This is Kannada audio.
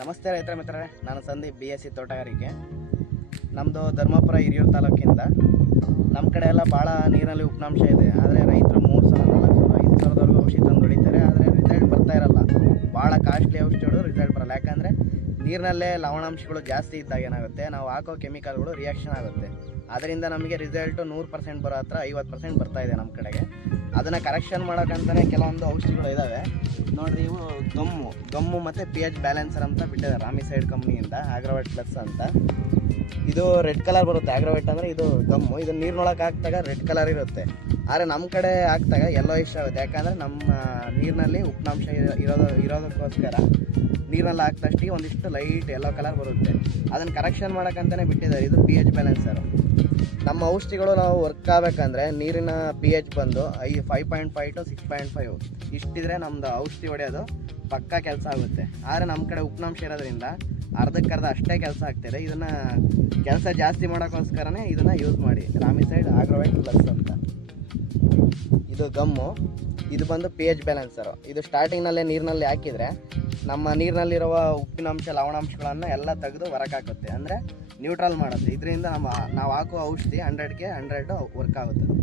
ನಮಸ್ತೆ ರೈತರ ಮಿತ್ರರೇ, ನಾನು ಸಂದೀಪ್ BSc ತೋಟಗಾರಿಕೆ. ನಮ್ಮದು ಧರ್ಮಪುರ ಹಿರಿಯೂರು ತಾಲೂಕಿಂದ. ನಮ್ಮ ಕಡೆ ಎಲ್ಲ ಭಾಳ ನೀರಿನಲ್ಲಿ ಉಪ್ಪಿನಾಂಶ ಇದೆ. ಆದರೆ ರೈತರು 3,000, 4,000, 5,000ವರೆಗೂ ಔಷಧಿ ತಂದು ಹೊಡಿತಾರೆ. ಆದರೆ ರಿಸಲ್ಟ್ ಬರ್ತಾ ಇರಲ್ಲ. ಭಾಳ ಕಾಸ್ಟ್ಲಿ ಔಷಧಿ ಹೊಡೆದು ರಿಸಲ್ಟ್ ಬರಲ್ಲ. ಯಾಕಂದರೆ ನೀರಿನಲ್ಲೇ ಲವಣಾಂಶಗಳು ಜಾಸ್ತಿ ಇದ್ದಾಗ ಏನಾಗುತ್ತೆ, ನಾವು ಹಾಕೋ ಕೆಮಿಕಲ್ಗಳು ರಿಯಾಕ್ಷನ್ ಆಗುತ್ತೆ. ಅದರಿಂದ ನಮಗೆ ರಿಸಲ್ಟು 100% ಬರೋ ಹತ್ರ 50% ಬರ್ತಾ ಇದೆ ನಮ್ಮ ಕಡೆಗೆ. ಅದನ್ನು ಕರೆಕ್ಷನ್ ಮಾಡೋಕ್ಕಂತಲೇ ಕೆಲವೊಂದು ಔಷಧಿಗಳು ಇದ್ದಾವೆ ನೋಡಿರಿ. ಇವು ಗಮ್ಮು ಮತ್ತು pH ಬ್ಯಾಲೆನ್ಸರ್ ಅಂತ ಬಿಟ್ಟಿದ್ದಾರೆ ರಾಮಿಸೈಡ್ ಕಂಪ್ನಿಯಿಂದ, ಆಗ್ರೋವೇಟ್ ಪ್ಲಸ್ ಅಂತ. ಇದು ರೆಡ್ ಕಲರ್ ಬರುತ್ತೆ. ಆಗ್ರೋವೇಟ್ ಅಂದರೆ ಇದು ಗಮ್ಮು. ಇದು ನೀರಿನೊಳಗೆ ಹಾಕಿದಾಗ ರೆಡ್ ಕಲರ್ ಇರುತ್ತೆ. ಆದರೆ ನಮ್ಮ ಕಡೆ ಹಾಕಿದಾಗ ಯೆಲ್ಲೋ ಇಷ್ಟ ಆಗುತ್ತೆ. ಯಾಕಂದರೆ ನಮ್ಮ ನೀರಿನಲ್ಲಿ ಉಪ್ಪಿನಾಂಶ ಇರೋದಕ್ಕೋಸ್ಕರ ನೀರಲ್ಲಿ ಹಾಕಿದಷ್ಟಿಗೆ ಒಂದಿಷ್ಟು ಲೈಟ್ ಯೆಲ್ಲೋ ಕಲರ್ ಬರುತ್ತೆ. ಅದನ್ನು ಕರೆಕ್ಷನ್ ಮಾಡೋಕ್ಕಂತಲೇ ಬಿಟ್ಟಿದ್ದಾರೆ. ಇದು pH ಬ್ಯಾಲೆನ್ಸರು. ನಮ್ಮ ಔಷಧಿಗಳು ನಾವು ವರ್ಕ್ ಆಗಬೇಕಂದ್ರೆ ನೀರಿನ pH ಬಂದು 5.5 to 6.5 ಇಷ್ಟಿದ್ರೆ ನಮ್ಮದು ಔಷಧಿ ಹೊಡೆಯೋದು ಪಕ್ಕಾ ಕೆಲಸ ಆಗುತ್ತೆ. ಆದರೆ ನಮ್ಮ ಕಡೆ ಉಪ್ಪಿನಾಂಶ ಇರೋದ್ರಿಂದ ಅರ್ಧಕ್ಕರ್ಧ ಅಷ್ಟೇ ಕೆಲಸ ಆಗ್ತಿದೆ. ಇದನ್ನು ಕೆಲಸ ಜಾಸ್ತಿ ಮಾಡೋಕ್ಕೋಸ್ಕರನೇ ಇದನ್ನು ಯೂಸ್ ಮಾಡಿ. ರಾಮಿಸೈಡ್ ಆಗ್ರೋವೇಟ್ ಪ್ಲಸ್ ಅಂತ. ಇದು ಗಮ್ಮು. ಇದು ಬಂದು pH ಬ್ಯಾಲೆನ್ಸರು. ಇದು ಸ್ಟಾರ್ಟಿಂಗ್ನಲ್ಲೇ ನೀರಿನಲ್ಲಿ ಹಾಕಿದರೆ ನಮ್ಮ ನೀರಿನಲ್ಲಿರುವ ಉಪ್ಪಿನಾಂಶ ಲವಣಾಂಶಗಳನ್ನು ಎಲ್ಲ ತೆಗೆದು ಹೊರಗೆ ಹಾಕುತ್ತೆ. ಅಂದರೆ ನ್ಯೂಟ್ರಲ್ ಮಾಡುತ್ತೆ. ಇದರಿಂದ ನಾವು ಹಾಕುವ ಔಷಧಿ 100ಕ್ಕೆ 100 ವರ್ಕ್ ಆಗುತ್ತದೆ.